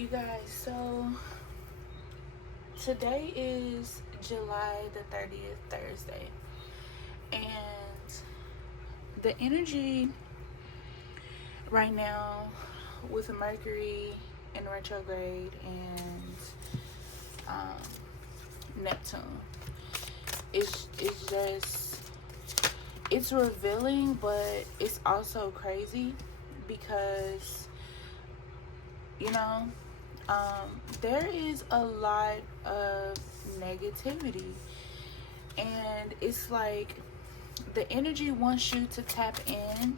You guys, so today is July the 30th, Thursday, and the energy right now with Mercury in retrograde and Neptune is just, it's revealing, but it's also crazy because there is a lot of negativity, and it's like the energy wants you to tap in,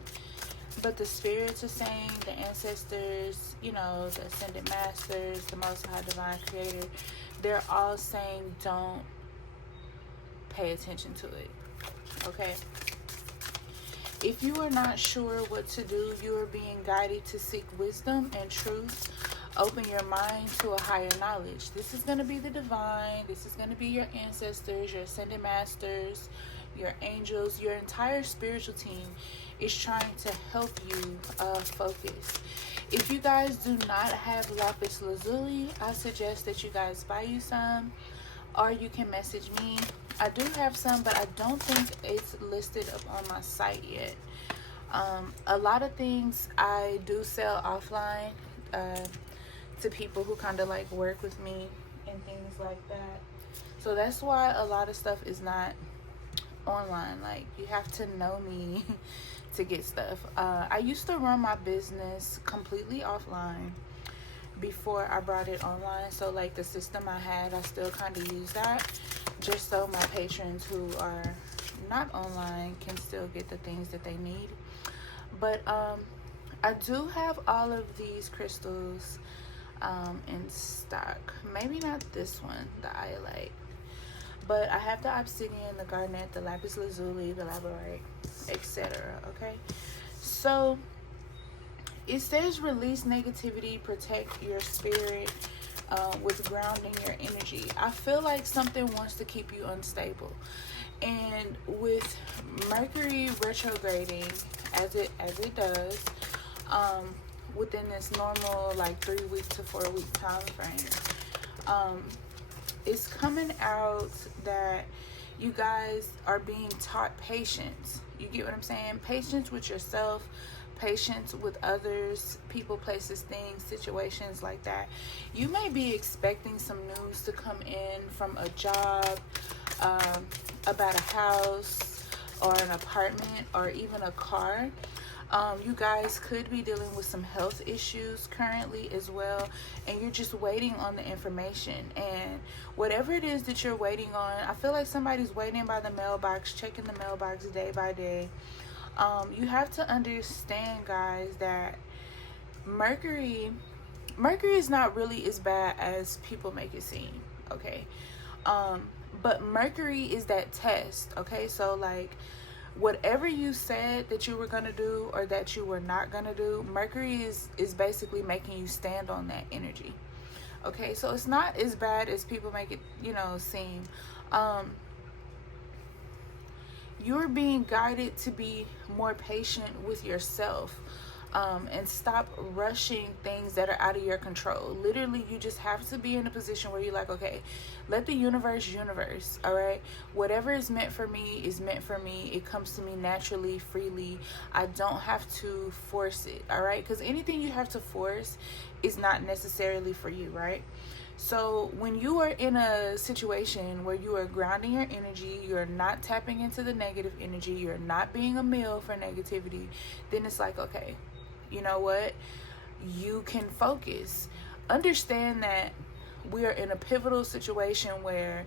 but the spirits are saying, the ancestors, the ascended masters, the most high divine creator, they're all saying don't pay attention to it. Okay, if you are not sure what to do, you are being guided to seek wisdom and truth. Open your mind to a higher knowledge. This is going to be the divine. This is going to be your ancestors, your ascended masters, your angels. Your entire spiritual team is trying to help you focus. If you guys do not have lapis lazuli, I suggest that you guys buy you some, or you can message me. I do have some, but I don't think it's listed up on my site yet. A lot of things I do sell offline to people who kind of like work with me and things like that. So that's why a lot of stuff is not online. Like, you have to know me to get stuff. I used to run my business completely offline before I brought it online. So like the system I had, I still kind of use that just so my patrons who are not online can still get the things that they need. But I do have all of these crystals in stock. Maybe not this one, the iolite, but I have the obsidian, the garnet, the lapis lazuli, the labradorite, etc. Okay, so it says release negativity, protect your spirit with grounding your energy. I feel like something wants to keep you unstable, and with Mercury retrograding as it does within this normal like 3 week to 4 week time frame, it's coming out that you guys are being taught patience. You get what I'm saying? Patience with yourself, patience with others, people, places, things, situations like that. You may be expecting some news to come in from a job, about a house or an apartment or even a car. You guys could be dealing with some health issues currently as well, and you're just waiting on the information. And whatever it is that you're waiting on, I feel like somebody's waiting by the mailbox, checking the mailbox day by day. You have to understand, guys, that Mercury is not really as bad as people make it seem, okay? But Mercury is that test, okay? So like, whatever you said that you were going to do or that you were not going to do, Mercury is basically making you stand on that energy. Okay, so it's not as bad as people make it, seem. You're being guided to be more patient with yourself, and stop rushing things that are out of your control. Literally, you just have to be in a position where you're like, okay, let the universe, all right? Whatever is meant for me is meant for me. It comes to me naturally, freely. I don't have to force it, all right? Because anything you have to force is not necessarily for you, right? So when you are in a situation where you are grounding your energy, you're not tapping into the negative energy, you're not being a meal for negativity, then it's like, okay, you know what? You can focus. Understand that we are in a pivotal situation where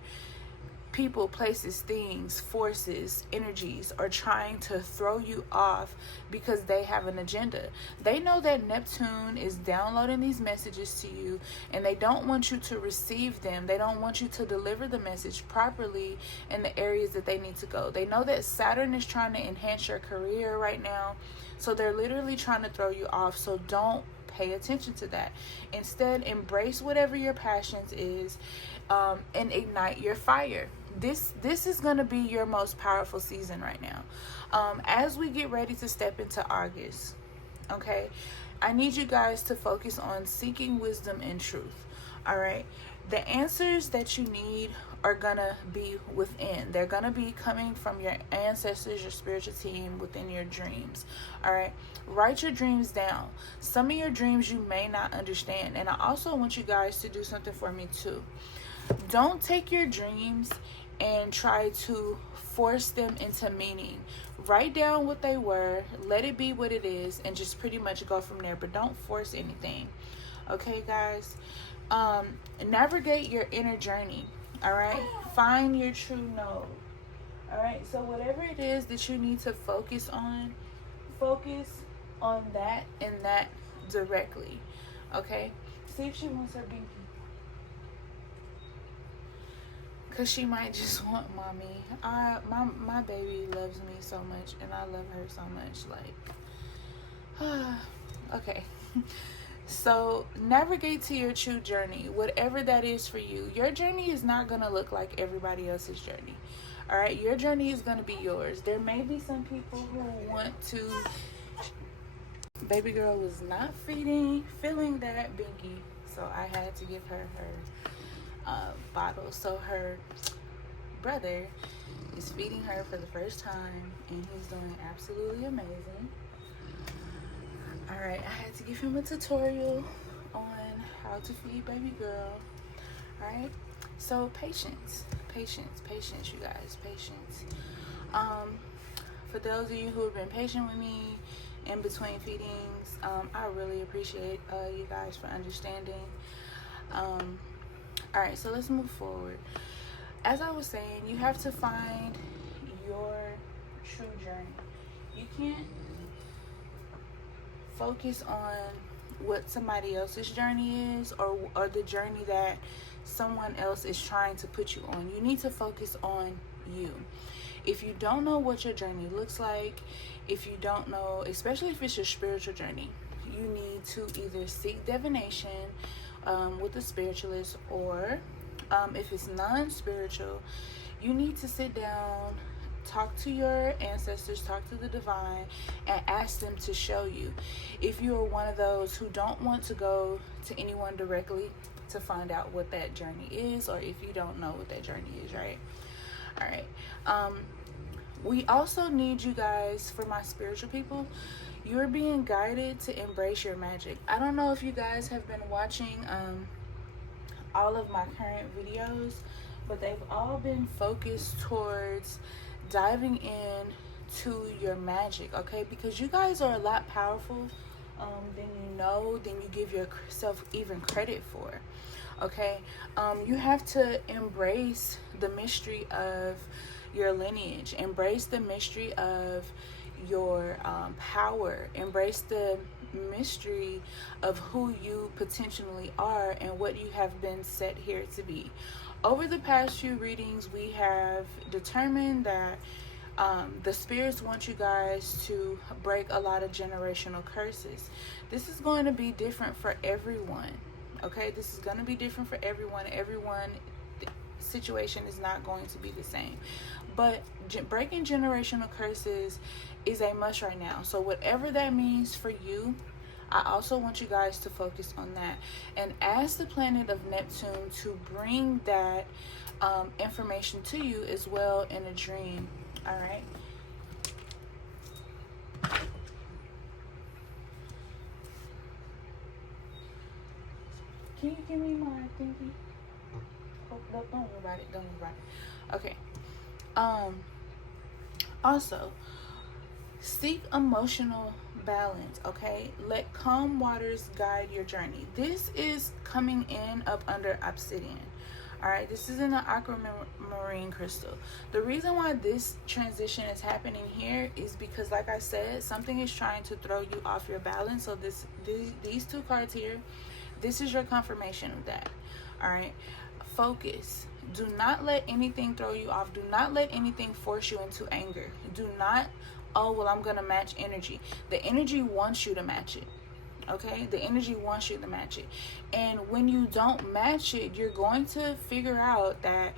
people, places, things, forces, energies are trying to throw you off because they have an agenda. They know that Neptune is downloading these messages to you, and they don't want you to receive them. They don't want you to deliver the message properly in the areas that they need to go. They know that Saturn is trying to enhance your career right now, so they're literally trying to throw you off. So don't pay attention to that. Instead, embrace whatever your passions is, and ignite your fire. This is going to be your most powerful season right now. As we get ready to step into August, Okay, I need you guys to focus on seeking wisdom and truth. All right, the answers that you need are gonna be within. They're gonna be coming from your ancestors, your spiritual team, within your dreams. All right, write your dreams down. Some of your dreams you may not understand, and I also want you guys to do something for me too. Don't take your dreams and try to force them into meaning. Write down what they were, let it be what it is, and just pretty much go from there, but don't force anything. Okay, guys? Navigate your inner journey. All right, find your true node. All right, so whatever it is that you need to focus on that and that directly. Okay, see if she wants her binky, because she might just want mommy. My baby loves me so much, and I love her so much. Like, okay. So navigate to your true journey, whatever that is for you. Your journey is not going to look like everybody else's journey. All right, your journey is going to be yours. There may be some people who want to. Baby girl was not feeling that binky, so I had to give her bottle. So her brother is feeding her for the first time, and he's doing absolutely amazing. All right, I had to give him a tutorial on how to feed baby girl. All right, so patience, you guys, patience. For those of you who have been patient with me in between feedings, I really appreciate you guys for understanding. All right, so let's move forward. As I was saying, you have to find your true journey. You can't focus on what somebody else's journey is, or the journey that someone else is trying to put you on. You need to focus on you. If you don't know what your journey looks like, if you don't know, especially if it's your spiritual journey, you need to either seek divination with a spiritualist, or if it's non-spiritual, you need to sit down, talk to your ancestors, talk to the divine, and ask them to show you. If you are one of those who don't want to go to anyone directly to find out what that journey is, or if you don't know what that journey is, right? All right. We also need you guys, for my spiritual people, you're being guided to embrace your magic. I don't know if you guys have been watching all of my current videos, but they've all been focused towards diving in to your magic, okay? Because you guys are a lot powerful than you give yourself even credit for, okay? You have to embrace the mystery of your lineage, embrace the mystery of your power, embrace the mystery of who you potentially are and what you have been set here to be. Over the past few readings, we have determined that the spirits want you guys to break a lot of generational curses. This is going to be different for everyone, okay? This is going to be different for everyone. The situation is not going to be the same. But breaking generational curses is a must right now. So whatever that means for you, I also want you guys to focus on that and ask the planet of Neptune to bring that information to you as well in a dream. All right. Can you give me my thingy? Oh, don't worry about it. Don't worry about it. Okay. Also, seek emotional balance, okay? Let calm waters guide your journey. This is coming in up under obsidian. All right, this is in the aquamarine crystal. The reason why this transition is happening here is because, like I said, something is trying to throw you off your balance. So these two cards here, this is your confirmation of that. All right, focus. Do not let anything throw you off. Do not let anything force you into anger. Do not, oh, well, I'm going to match energy. The energy wants you to match it. Okay? The energy wants you to match it. And when you don't match it, you're going to figure out that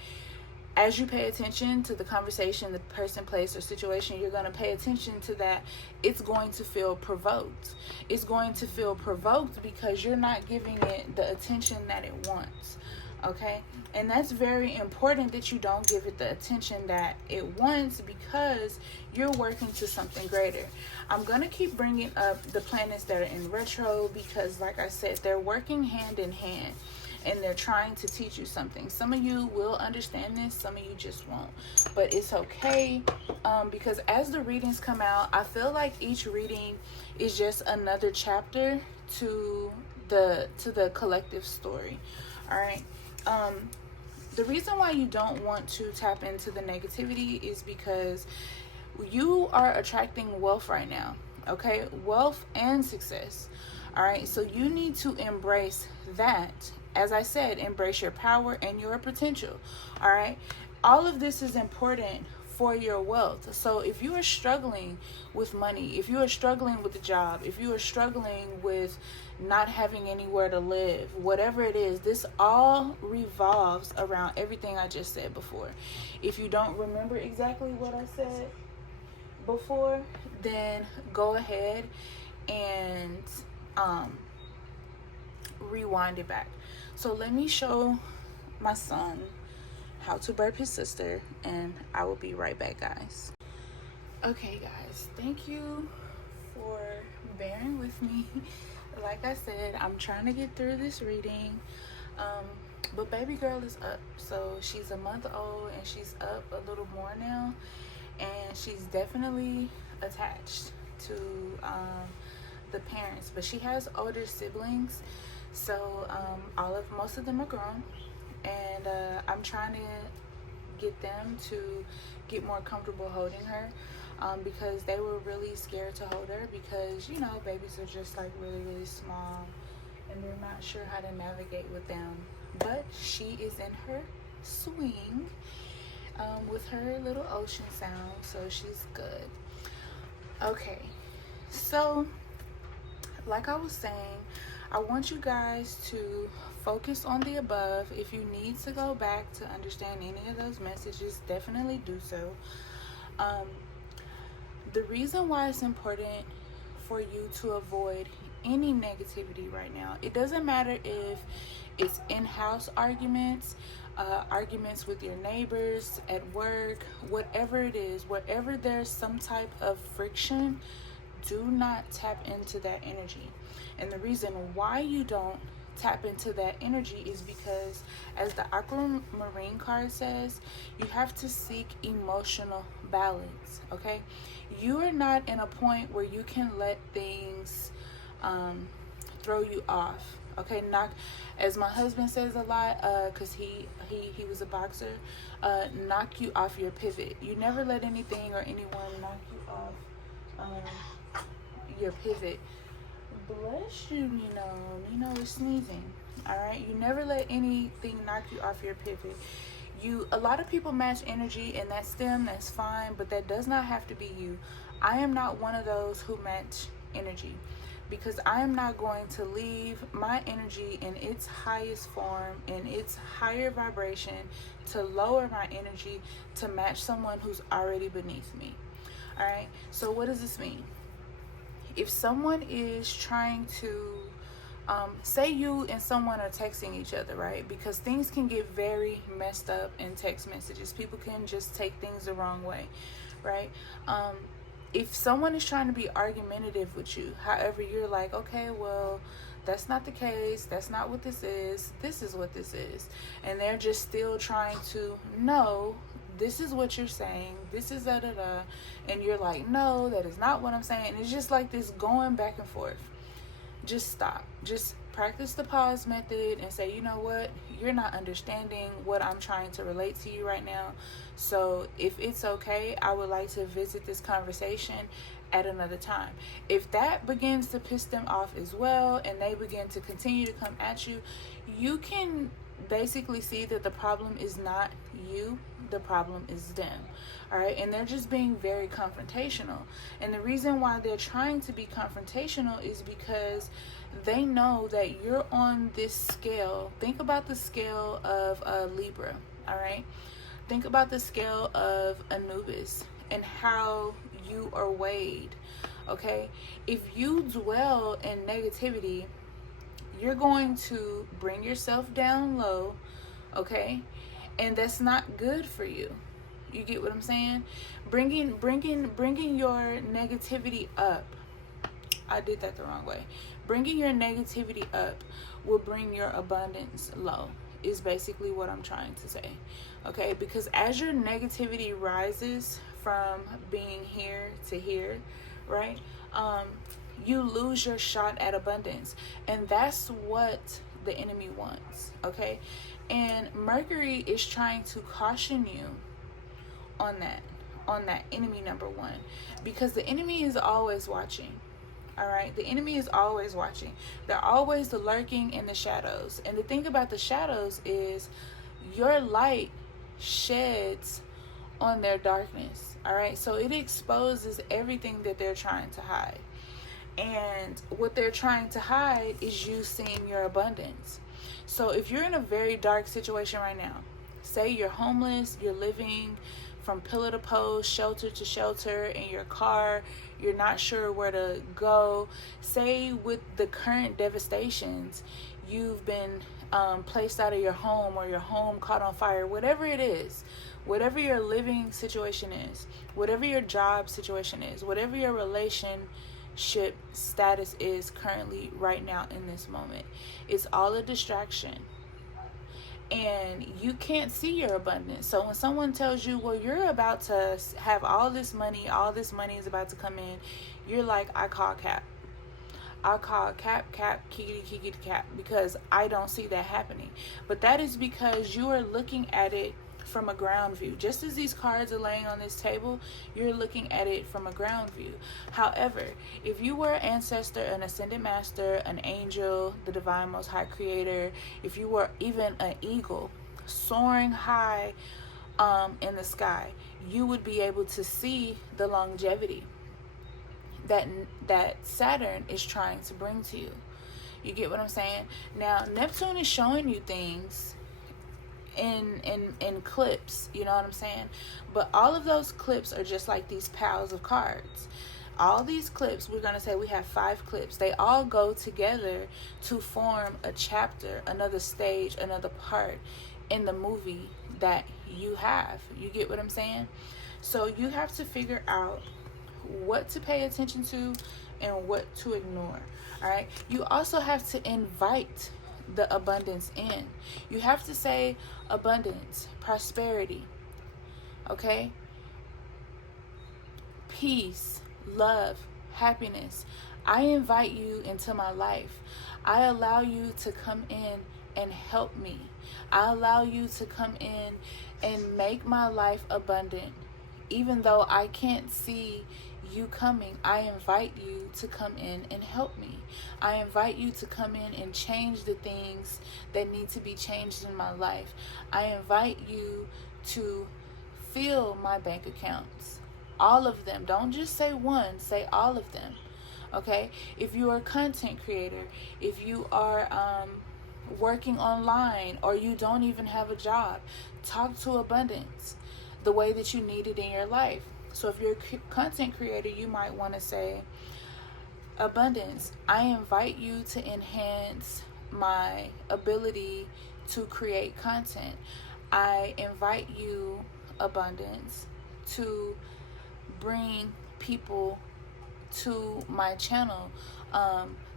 as you pay attention to the conversation, the person, place, or situation, you're going to pay attention to that. It's going to feel provoked. It's going to feel provoked because you're not giving it the attention that it wants. Okay? And that's very important that you don't give it the attention that it wants, because you're working to something greater. I'm going to keep bringing up the planets that are in retro because, like I said, they're working hand in hand. And they're trying to teach you something. Some of you will understand this, some of you just won't. But it's okay, because as the readings come out, I feel like each reading is just another chapter to the collective story. All right. The reason why you don't want to tap into the negativity is because you are attracting wealth right now. Okay, wealth and success. All right, so you need to embrace that. As I said, embrace your power and your potential. All right, all of this is important for your wealth. So if you are struggling with money, if you are struggling with a job, if you are struggling with not having anywhere to live, whatever it is, this all revolves around everything I just said before. If you don't remember exactly what I said before, then go ahead and rewind it back. So let me show my son how to burp his sister, and I will be right back, guys. Okay, guys, thank you for bearing with me. Like I said, I'm trying to get through this reading, but baby girl is up. So she's a month old and she's up a little more now, and she's definitely attached to the parents, but she has older siblings. So most of them are grown, and I'm trying to get them to get more comfortable holding her, because they were really scared to hold her, because you know, babies are just like really small and they're not sure how to navigate with them. But she is in her swing with her little ocean sound, so she's good. Okay, so like I was saying, I want you guys to focus on the above. If you need to go back to understand any of those messages, definitely do so. The reason why it's important for you to avoid any negativity right now, it doesn't matter if it's in-house arguments, arguments with your neighbors, at work, whatever it is, wherever there's some type of friction, do not tap into that energy. And the reason why you don't tap into that energy is because, as the aquamarine card says, you have to seek emotional balance. Okay, you are not in a point where you can let things throw you off. Okay, knock, as my husband says a lot, because he was a boxer, knock you off your pivot. You never let anything or anyone knock you off your pivot. Bless you, Nino. Nino is sneezing. All right, you never let anything knock you off your pivot. A lot of people match energy, and that's them, that's fine, but that does not have to be you. I am not one of those who match energy, because I am not going to leave my energy in its highest form, in its higher vibration, to lower my energy to match someone who's already beneath me. All right, so what does this mean? If someone is trying to, say you and someone are texting each other, right? Because things can get very messed up in text messages. People can just take things the wrong way, right? If someone is trying to be argumentative with you, however, you're like, okay, well, that's not the case. That's not what this is. This is what this is. And they're just still trying to know, this is what you're saying, this is da-da-da, and you're like, no, that is not what I'm saying. It's just like this going back and forth. Just stop. Just practice the pause method and say, you know what, you're not understanding what I'm trying to relate to you right now. So if it's okay, I would like to visit this conversation at another time. If that begins to piss them off as well, and they begin to continue to come at you, you can basically see that the problem is not you, the problem is them. All right, and they're just being very confrontational. And the reason why they're trying to be confrontational is because they know that you're on this scale. Think about the scale of Libra. All right, Think about the scale of Anubis and how you are weighed, okay? If you dwell in negativity, you're going to bring yourself down low, okay? And that's not good for you. You get what I'm saying? Bringing your negativity up. I did that the wrong way. Bringing your negativity up will bring your abundance low, is basically what I'm trying to say. Okay? Because as your negativity rises from being here to here, right? You lose your shot at abundance. And that's what the enemy wants. Okay? And Mercury is trying to caution you on that enemy number one, because the enemy is always watching. All right, the enemy is always watching. They're always lurking in the shadows. And the thing about the shadows is your light sheds on their darkness. All right, so it exposes everything that they're trying to hide. And what they're trying to hide is you seeing your abundance. So if you're in a very dark situation right now, say you're homeless, you're living from pillar to post, shelter to shelter, in your car, you're not sure where to go. Say with the current devastations, you've been placed out of your home, or your home caught on fire, whatever it is, whatever your living situation is, whatever your job situation is, whatever your relationship status is currently right now in this moment, it's all a distraction. And you can't see your abundance. So when someone tells you, well, you're about to have all this money is about to come in, you're like, I call cap. I'll call cap, kiki, cap, because I don't see that happening. But that is because you are looking at it from a ground view. Just as these cards are laying on this table, you're looking at it from a ground view. However, if you were an ancestor, an ascended master, an angel, the divine most high creator, if you were even an eagle soaring high in the sky, you would be able to see the longevity that Saturn is trying to bring to you. You get what I'm saying? Now, Neptune is showing you things in clips, you know what I'm saying? But all of those clips are just like these piles of cards. All these clips, we're going to say we have 5 clips. They all go together to form a chapter, another stage, another part in the movie that you have. You get what I'm saying? So you have to figure out what to pay attention to and what to ignore. All right? You also have to invite the abundance in. You have to say abundance, prosperity, okay? Peace, love, happiness. I invite you into my life. I allow you to come in and help me. I allow you to come in and make my life abundant. Even though I can't see you coming, I invite you to come in and help me. I invite you to come in and change the things that need to be changed in my life. I invite you to fill my bank accounts. All of them. Don't just say one, say all of them. Okay? If you are a content creator, if you are working online, or you don't even have a job, talk to abundance the way that you need it in your life. So if you're a content creator, you might want to say, abundance, I invite you to enhance my ability to create content. I invite you, abundance, to bring people to my channel,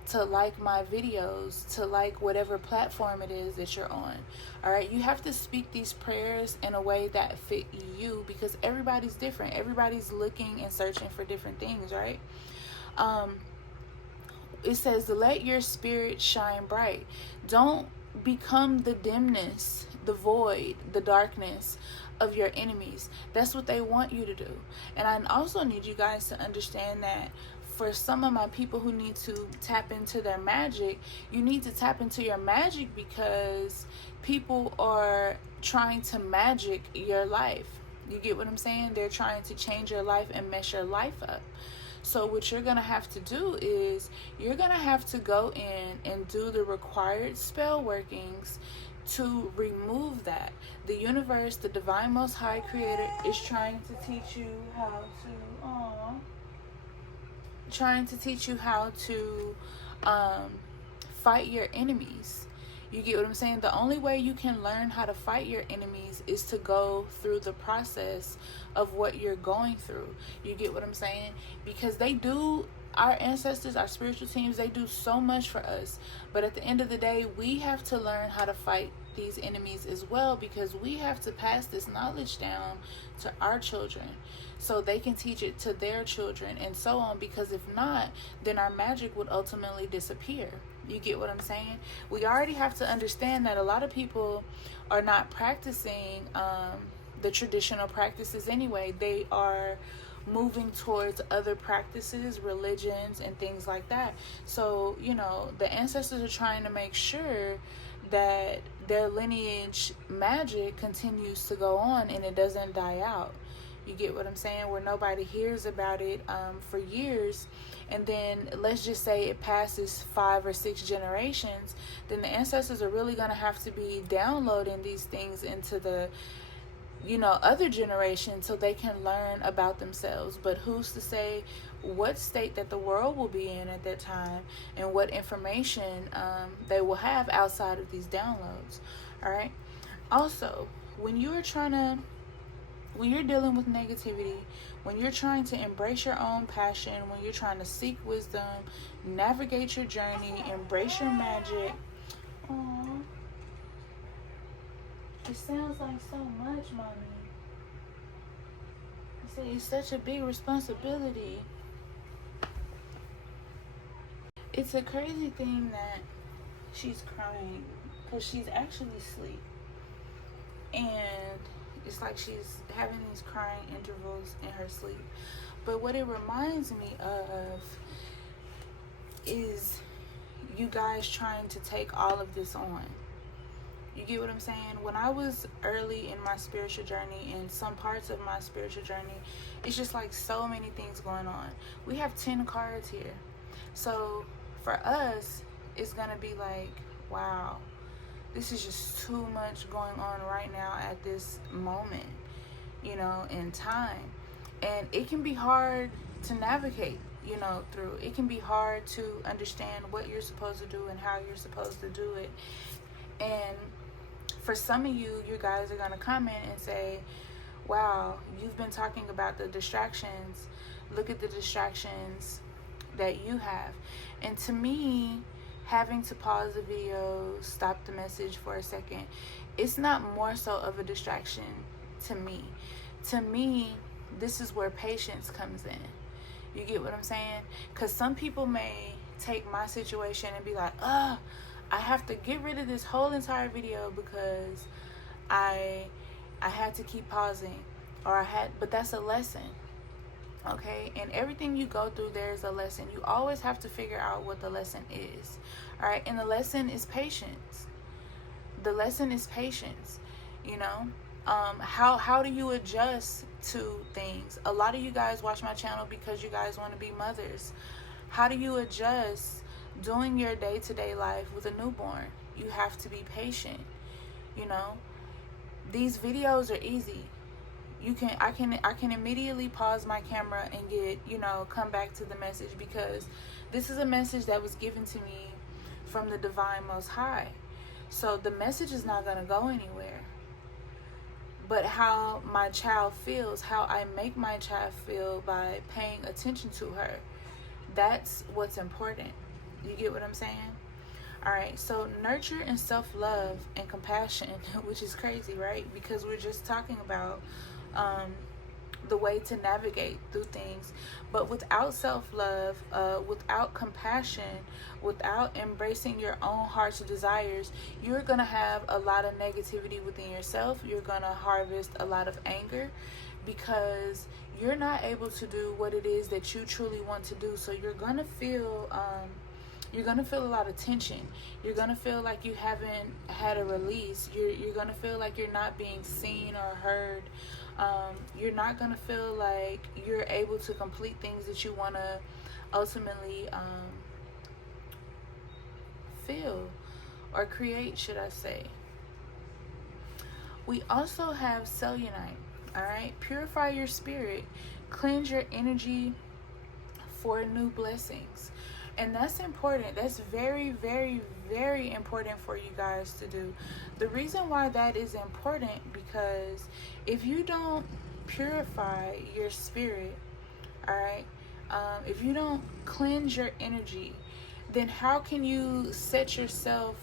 to like my videos, to like whatever platform it is that you're on. All right, you have to speak these prayers in a way that fit you, because everybody's different. Everybody's looking and searching for different things, right? It says, let your spirit shine bright. Don't become the dimness, the void, the darkness of your enemies. That's what they want you to do. And I also need you guys to understand that for some of my people who need to tap into their magic, you need to tap into your magic because people are trying to magic your life. You get what I'm saying? They're trying to change your life and mess your life up. So what you're going to have to do is you're going to have to go in and do the required spell workings to remove that. The universe, the divine most high creator, is trying to teach you how to fight your enemies. You get what I'm saying? The only way you can learn how to fight your enemies is to go through the process of what you're going through. You get what I'm saying? Because they do, our ancestors, our spiritual teams, they do so much for us. But at the end of the day, we have to learn how to fight these enemies as well, because we have to pass this knowledge down to our children so they can teach it to their children and so on. Because if not, then our magic would ultimately disappear. You get what I'm saying? We already have to understand that a lot of people are not practicing the traditional practices anyway. They are moving towards other practices, religions, and things like that. So, you know, the ancestors are trying to make sure that their lineage magic continues to go on and it doesn't die out. You get what I'm saying? Where nobody hears about it for years, and then let's just say it passes 5 or 6 generations, then the ancestors are really going to have to be downloading these things into the, you know, other generations so they can learn about themselves. But who's to say what state that the world will be in at that time and what information they will have outside of these downloads? All right. Also, when you're dealing with negativity, when you're trying to embrace your own passion, when you're trying to seek wisdom, navigate your journey, embrace your magic. Aww. It sounds like so much, mommy. I say it's such a big responsibility. It's a crazy thing that she's crying because she's actually asleep. And it's like she's having these crying intervals in her sleep. But what it reminds me of is you guys trying to take all of this on. You get what I'm saying? When I was early in my spiritual journey, and some parts of my spiritual journey, it's just like so many things going on. We have 10 cards here. So for us, it's going to be like, wow, this is just too much going on right now at this moment, you know, in time. And it can be hard to navigate, you know, through. It can be hard to understand what you're supposed to do and how you're supposed to do it. And for some of you, you guys are going to comment and say, wow, you've been talking about the distractions. Look at the distractions that you have. And to me, having to pause the video, stop the message for a second, it's not more so of a distraction to me. To me, this is where patience comes in. You get what I'm saying? Because some people may take my situation and be like, I have to get rid of this whole entire video because I had to keep pausing, but that's a lesson. Okay, and everything you go through, there's a lesson. You always have to figure out what the lesson is. All right, and the lesson is patience. The lesson is patience. You know, how do you adjust to things? A lot of you guys watch my channel because you guys want to be mothers. How do you adjust doing your day-to-day life with a newborn? You have to be patient. You know, these videos are easy. I can immediately pause my camera and get, you know, come back to the message, because this is a message that was given to me from the divine most high. So the message is not going to go anywhere. But how my child feels, how I make my child feel by paying attention to her, that's what's important. You get what I'm saying? All right, so nurture and self-love and compassion, which is crazy, right? Because we're just talking about the way to navigate through things. But without self-love, without compassion, without embracing your own heart's desires, you're going to have a lot of negativity within yourself. You're going to harvest a lot of anger because you're not able to do what it is that you truly want to do. So you're going to feel a lot of tension. You're going to feel like you haven't had a release. You're going to feel like you're not being seen or heard. You're not going to feel like you're able to complete things that you want to ultimately feel or create, should I say. We also have cellulite. All right, purify your spirit, cleanse your energy for new blessings. And that's important. That's very, very, very important for you guys to do. The reason why that is important, because if you don't purify your spirit, all right, if you don't cleanse your energy, then how can you set yourself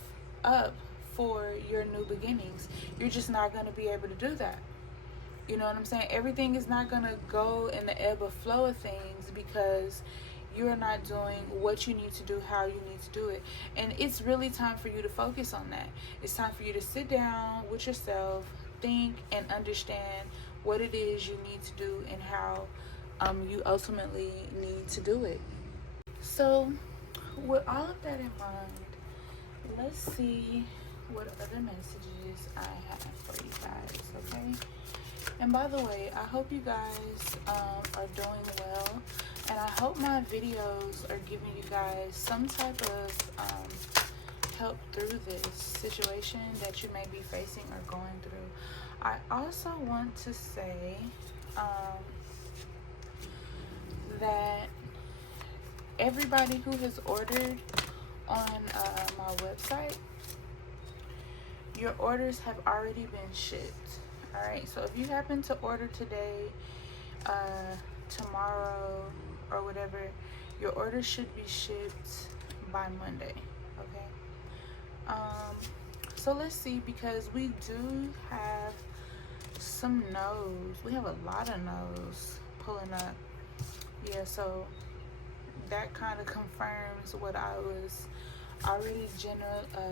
up for your new beginnings? You're just not going to be able to do that. You know what I'm saying? Everything is not going to go in the ebb and flow of things because you're not doing what you need to do, how you need to do it. And it's really time for you to focus on that. It's time for you to sit down with yourself, think, and understand what it is you need to do and how you ultimately need to do it. So, with all of that in mind, let's see what other messages I have for you guys, okay? And by the way, I hope you guys are doing well, and I hope my videos are giving you guys some type of help through this situation that you may be facing or going through. I also want to say that everybody who has ordered on my website, your orders have already been shipped. All right, so if you happen to order today, tomorrow, or whatever, your order should be shipped by Monday. Okay. So let's see, because we do have some no's. We have a lot of no's pulling up. Yeah, so that kind of confirms what I was already genuinely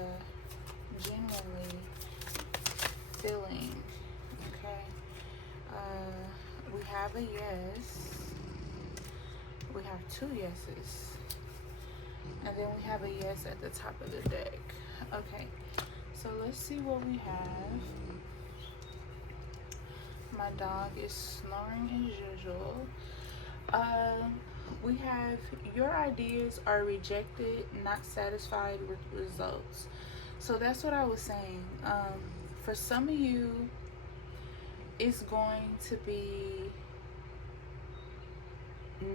feeling. Okay. We have a yes. We have two yeses. And then we have a yes at the top of the deck. Okay. So let's see what we have. My dog is snoring as usual. We have your ideas are rejected, not satisfied with results. So that's what I was saying. For some of you, it's going to be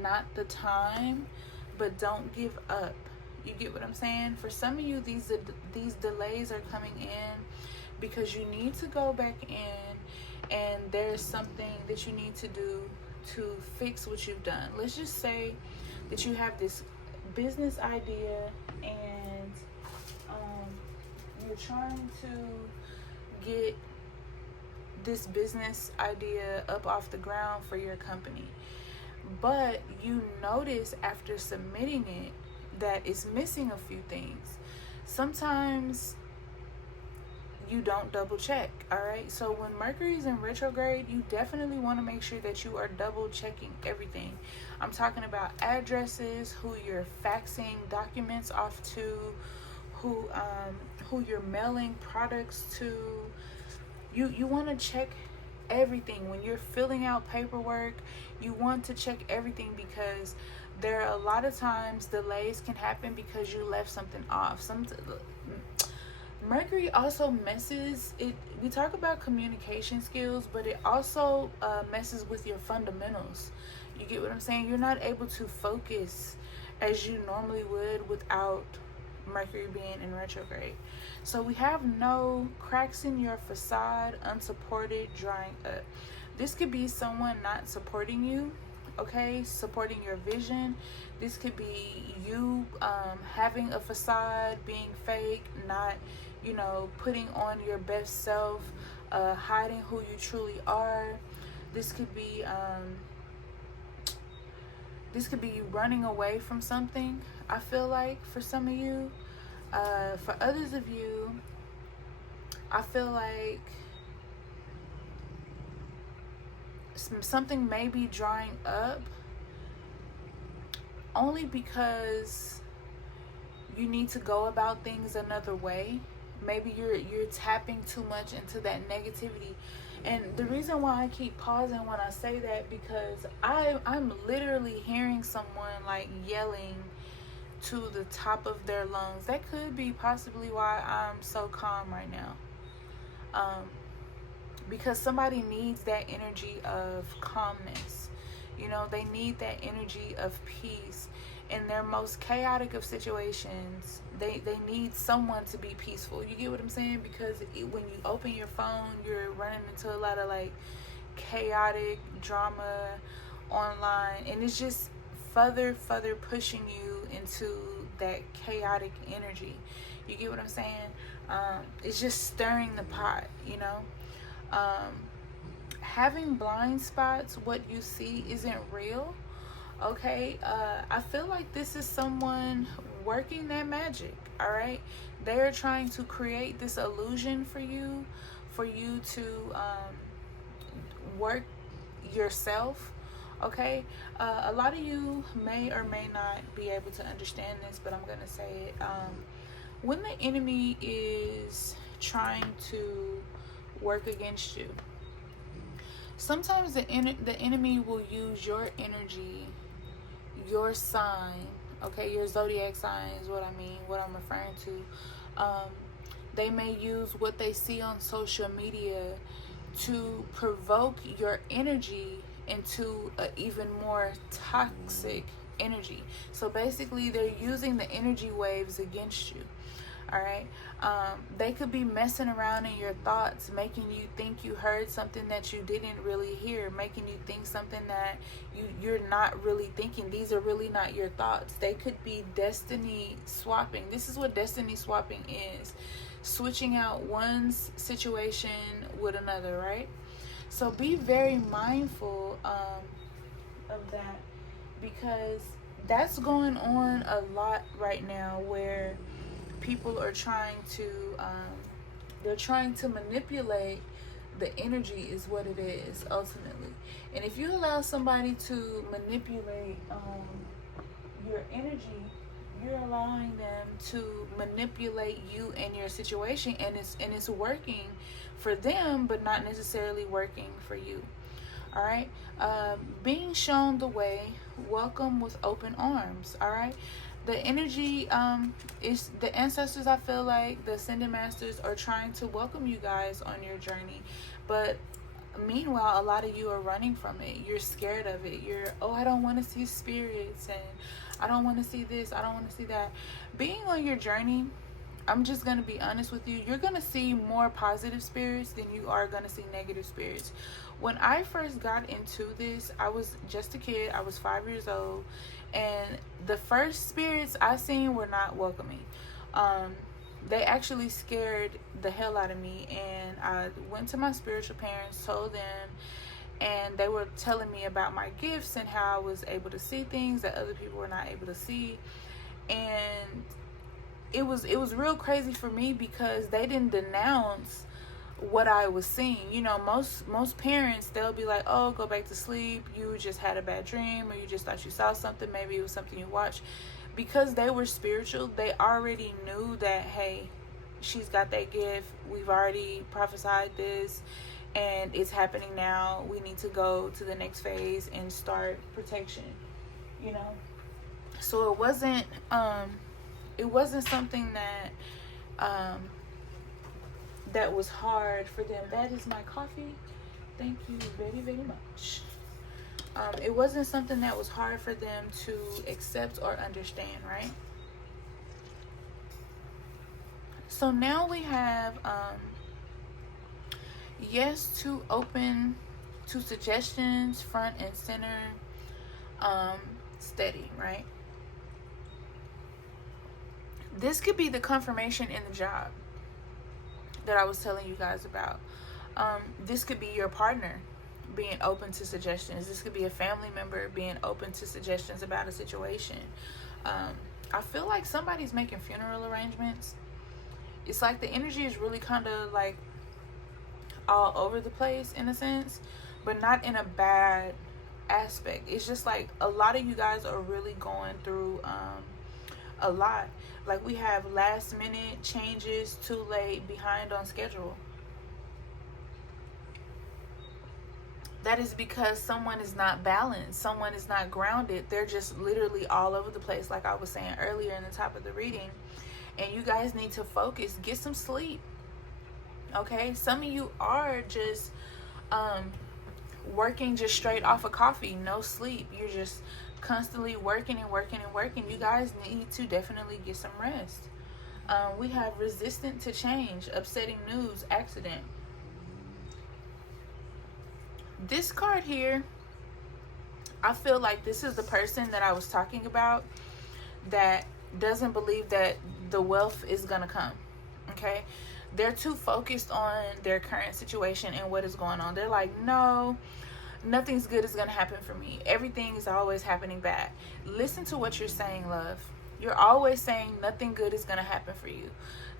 not the time, but don't give up. You get what I'm saying? For some of you, these delays are coming in because you need to go back in, and there's something that you need to do to fix what you've done. Let's just say that you have this business idea and you're trying to get this business idea up off the ground for your company, but you notice after submitting it that it's missing a few things. Sometimes you don't double check. All right, so when Mercury's in retrograde, you definitely want to make sure that you are double checking everything. I'm talking about addresses, who you're faxing documents off to, who you're mailing products to. You want to check everything. When you're filling out paperwork, you want to check everything, because there are a lot of times delays can happen because you left something off. Mercury also messes it. We talk about communication skills, but it also messes with your fundamentals. You get what I'm saying? You're not able to focus as you normally would without Mercury being in retrograde. So we have no cracks in your facade, unsupported, drying up. This could be someone not supporting you, okay, supporting your vision. This could be you having a facade, being fake, not, putting on your best self, hiding who you truly are. This could be you running away from something, I feel like, for some of you. For others of you, I feel like something may be drying up only because you need to go about things another way. Maybe you're tapping too much into that negativity. And the reason why I keep pausing when I say that, because I'm literally hearing someone like yelling to the top of their lungs. That could be possibly why I'm so calm right now. because somebody needs that energy of calmness. You know, they need that energy of peace. In their most chaotic of situations, they need someone to be peaceful. You get what I'm saying? Because when you open your phone, you're running into a lot of like chaotic drama online, and it's just further pushing you into that chaotic energy. You get what I'm saying? It's just stirring the pot, you know. Having blind spots, what you see isn't real. Okay, I feel like this is someone working their magic. All right, they're trying to create this illusion for you to work yourself. Okay, a lot of you may or may not be able to understand this, but I'm gonna say it. When the enemy is trying to work against you, sometimes the enemy will use your energy, your sign, okay, your zodiac sign is what I mean, what I'm referring to. They may use what they see on social media to provoke your energy into an even more toxic energy. So basically, they're using the energy waves against you. All right, they could be messing around in your thoughts, making you think you heard something that you didn't really hear, making you think something that you're not really thinking. These are really not your thoughts. They could be destiny swapping. This is what destiny swapping is: switching out one's situation with another, right? So be very mindful of that, because that's going on a lot right now, where people are trying to they're trying to manipulate the energy, is what it is ultimately. And if you allow somebody to manipulate your energy, you're allowing them to manipulate you and your situation, and it's working for them, but not necessarily working for you. All right, being shown the way, welcome with open arms. All right, the energy is the ancestors. I feel like the ascended masters are trying to welcome you guys on your journey, but meanwhile, a lot of you are running from it. You're scared of it. I don't want to see spirits, and I don't want to see this, I don't want to see that. Being on your journey, I'm just going to be honest with you, you're going to see more positive spirits than you are going to see negative spirits. When I first got into this, I was just a kid. I was 5 years old, and the first spirits I seen were not welcoming. They actually scared the hell out of me, and I went to my spiritual parents, told them, and they were telling me about my gifts and how I was able to see things that other people were not able to see. And it was real crazy for me, because they didn't denounce what I was seeing. You know, most parents, they'll be like, oh, go back to sleep, you just had a bad dream, or you just thought you saw something, maybe it was something you watched. Because they were spiritual, they already knew that, hey, she's got that gift, we've already prophesied this, and it's happening now, we need to go to the next phase and start protection, you know. So it wasn't something that that was hard for them. That is my coffee, thank you very, very much. It wasn't something that was hard for them to accept or understand, right? So now we have yes to open to suggestions, front and center, steady, right? This could be the confirmation in the job that I was telling you guys about. This could be your partner being open to suggestions. This could be a family member being open to suggestions about a situation. I feel like somebody's making funeral arrangements. It's like the energy is really kind of like all over the place in a sense, but not in a bad aspect. It's just like a lot of you guys are really going through a lot. Like we have last minute changes, too late, behind on schedule. That is because someone is not balanced. Someone is not grounded. They're just literally all over the place, like I was saying earlier in the top of the reading. And you guys need to focus. Get some sleep. Okay, some of you are just working just straight off of coffee, no sleep. You're just constantly working and working and working. You guys need to definitely get some rest. We have resistant to change, upsetting news, accident. This card here, I feel like this is the person that I was talking about that doesn't believe that the wealth is gonna come. Okay, they're too focused on their current situation and what is going on. They're like, no, nothing's good is gonna happen for me. Everything is always happening bad. Listen to what you're saying, love. You're always saying nothing good is gonna happen for you.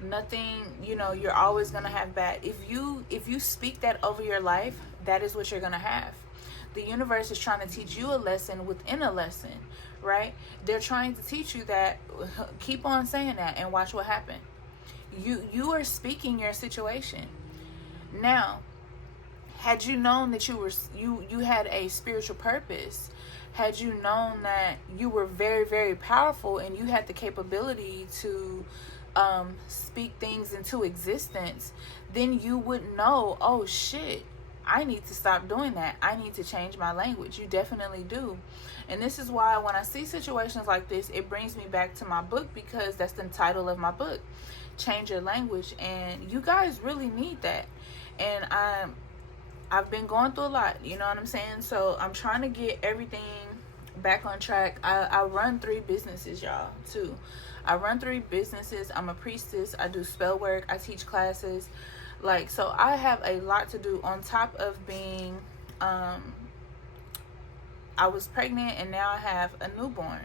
Nothing, you know, you're always gonna have bad. If you speak that over your life, that is what you're gonna have. The universe is trying to teach you a lesson within a lesson, right? They're trying to teach you that. Keep on saying that and watch what happens. You are speaking your situation. Now, had you known that you had a spiritual purpose, had you known that you were very, very powerful and you had the capability to speak things into existence, then you would know, oh shit, I need to stop doing that. I need to change my language. You definitely do. And this is why when I see situations like this, it brings me back to my book, because that's the title of my book, Change Your Language. And you guys really need that. And I've been going through a lot, you know what I'm saying? So I'm trying to get everything back on track. I run 3 businesses, y'all, too. I run 3 businesses. I'm a priestess. I do spell work. I teach classes. Like, so I have a lot to do on top of being, I was pregnant and now I have a newborn.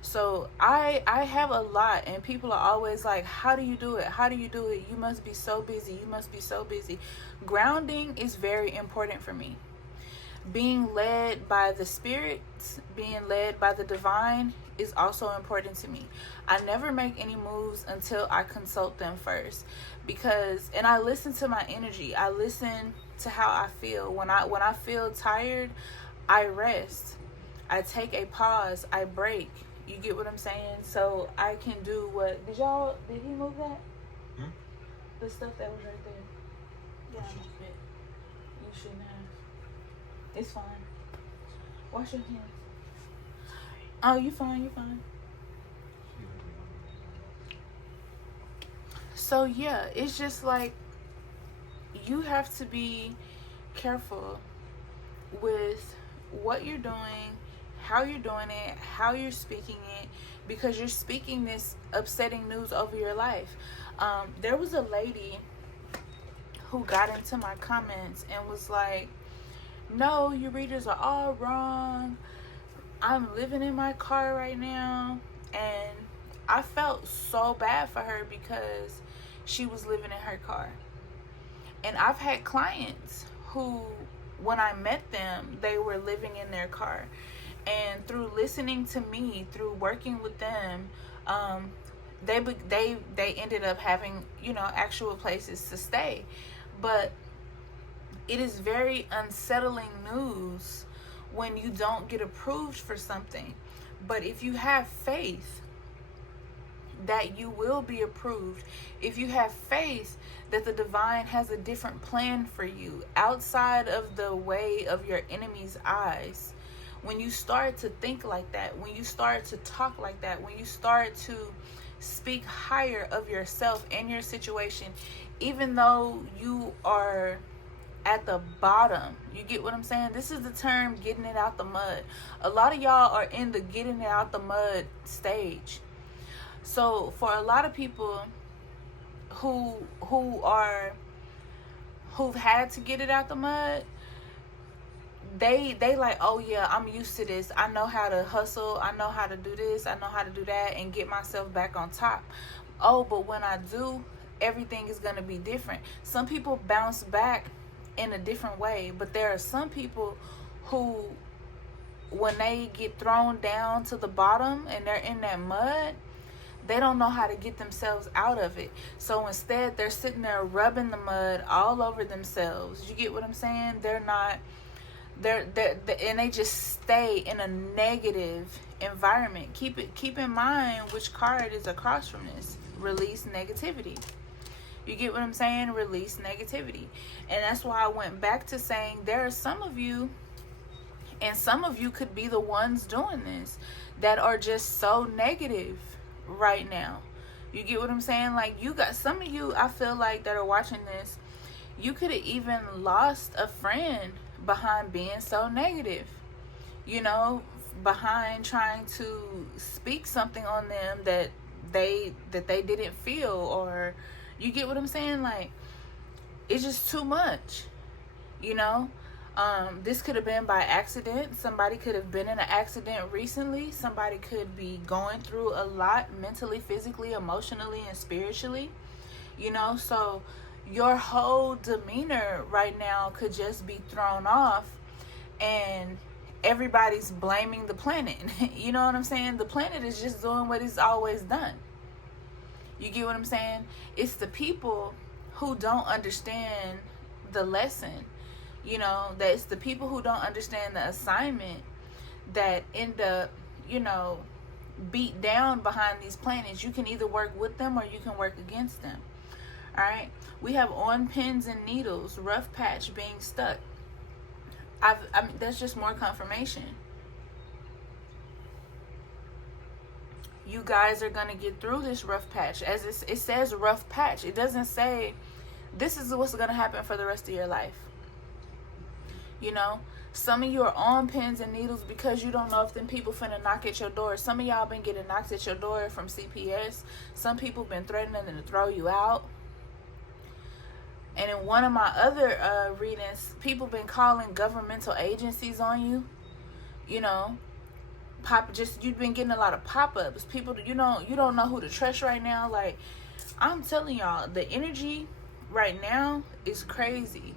So I have a lot, and people are always like, how do you do it? How do you do it? You must be so busy. You must be so busy. Grounding is very important for me. Being led by the spirits, being led by the divine is also important to me. I never make any moves until I consult them first, because, and I listen to my energy. I listen to how I feel. When I feel tired, I rest. I take a pause. I break. You get what I'm saying? So I can do what, did he move that? The stuff that was right there. Yeah, you shouldn't have. It's fine. Wash your hands. Oh, you fine. So yeah, it's just like, you have to be careful with what you're doing, how you're doing it, how you're speaking it, because you're speaking this upsetting news over your life. There was a lady who got into my comments and was like, no, your readers are all wrong. I'm living in my car right now. And I felt so bad for her because she was living in her car. And I've had clients who, when I met them, they were living in their car. And through listening to me, through working with them, they ended up having, you know, actual places to stay. But it is very unsettling news when you don't get approved for something. But if you have faith that you will be approved, if you have faith that the divine has a different plan for you outside of the way of your enemy's eyes, when you start to think like that, when you start to talk like that, when you start to speak higher of yourself and your situation, even though you are at the bottom, you get what I'm saying? This is the term, getting it out the mud. A lot of y'all are in the getting it out the mud stage. So for a lot of people who've had to get it out the mud, they like, oh yeah, I'm used to this. I know how to hustle. I know how to do this. I know how to do that and get myself back on top. Oh, but when I do, everything is going to be different. Some people bounce back in a different way, but there are some people who, when they get thrown down to the bottom and they're in that mud, they don't know how to get themselves out of it. So instead, they're sitting there rubbing the mud all over themselves. You get what I'm saying? They're and they just stay in a negative environment. Keep in mind which card is across from this. Release negativity. You get what I'm saying? Release negativity. And that's why I went back to saying there are some of you, and some of you could be the ones doing this, that are just so negative right now. You get what I'm saying? Like, you got some of you, I feel like, that are watching this, you could have even lost a friend behind being so negative. You know, behind trying to speak something on them that they didn't feel, or you get what I'm saying? Like, it's just too much, you know. This could have been by accident. Somebody could have been in an accident recently. Somebody could be going through a lot mentally, physically, emotionally, and spiritually, you know. So your whole demeanor right now could just be thrown off, and everybody's blaming the planet. You know what I'm saying? The planet is just doing what it's always done. You get what I'm saying? It's the people who don't understand the lesson. You know, that's the people who don't understand the assignment that end up, you know, beat down behind these planets. You can either work with them or you can work against them. All right? We have on pins and needles, rough patch being stuck. I mean, that's just more confirmation. You guys are going to get through this rough patch. As it says rough patch. It doesn't say this is what's going to happen for the rest of your life. You know, some of you are on pins and needles because you don't know if them people finna knock at your door. Some of y'all been getting knocked at your door from CPS. Some people been threatening to throw you out. And in one of my other readings, people been calling governmental agencies on you. You know, you've been getting a lot of pop-ups. People, you don't know who to trust right now. Like, I'm telling y'all, the energy right now is crazy.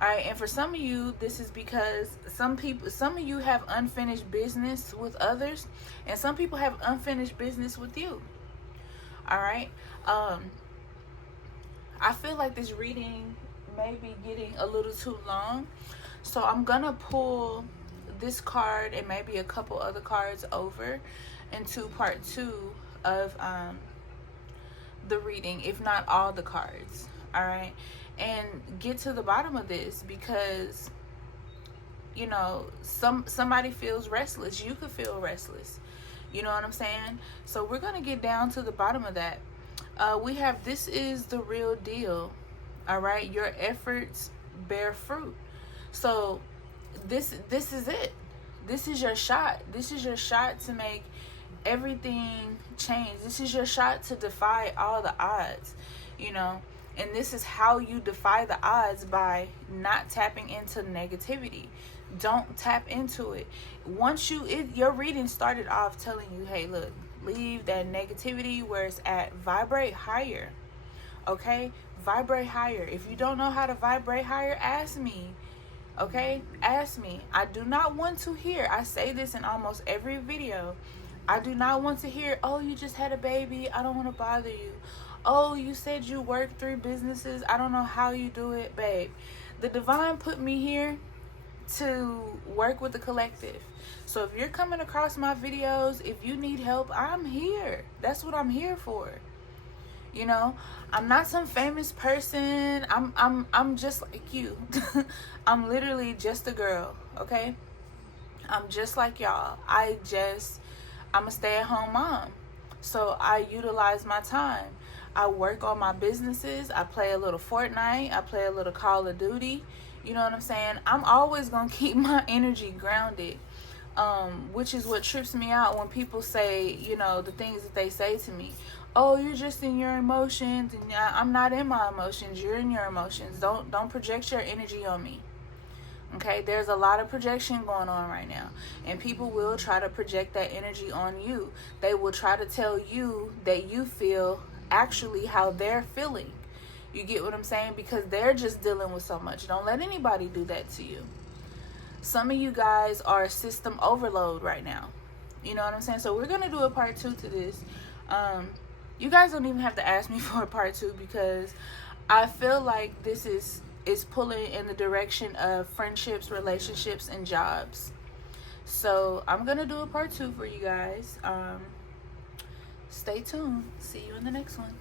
All right, and for some of you, this is because some of you have unfinished business with others, and some people have unfinished business with you. All right. I feel like this reading may be getting a little too long, so I'm gonna pull this card and maybe a couple other cards over into part 2 of the reading, if not all the cards. All right, and get to the bottom of this, because you know, somebody feels restless. You could feel restless. You know what I'm saying? So we're gonna get down to the bottom of that. We have, this is the real deal. All right, your efforts bear fruit. So this is it. This is your shot. This is your shot to make everything change. This is your shot to defy all the odds, you know. And this is how you defy the odds, by not tapping into negativity. Don't tap into it. Once your reading started off telling you, hey, look, leave that negativity where it's at. Vibrate higher. Okay? Vibrate higher. If you don't know how to vibrate higher, ask me. Okay? Ask me. I do not want to hear, I say this in almost every video, I do not want to hear, oh, you just had a baby, I don't want to bother you. Oh, you said you work 3 businesses, I don't know how you do it. Babe, the divine put me here to work with the collective. So if you're coming across my videos, if you need help, I'm here. That's what I'm here for. You know, I'm not some famous person. I'm just like you. I'm literally just a girl, okay? I'm just like y'all. I'm a stay-at-home mom. So I utilize my time. I work on my businesses. I play a little Fortnite. I play a little Call of Duty. You know what I'm saying? I'm always going to keep my energy grounded, which is what trips me out when people say, you know, the things that they say to me. Oh, you're just in your emotions. And I'm not in my emotions. You're in your emotions. Don't project your energy on me. Okay, there's a lot of projection going on right now, and people will try to project that energy on you. They will try to tell you that you feel actually how they're feeling. You get what I'm saying? Because they're just dealing with so much. Don't let anybody do that to you. Some of you guys are system overload right now. You know what I'm saying? So we're going to do a part 2 to this. You guys don't even have to ask me for a part 2, because I feel like this is pulling in the direction of friendships, relationships, and jobs. So I'm going to do a part 2 for you guys. Stay tuned. See you in the next one.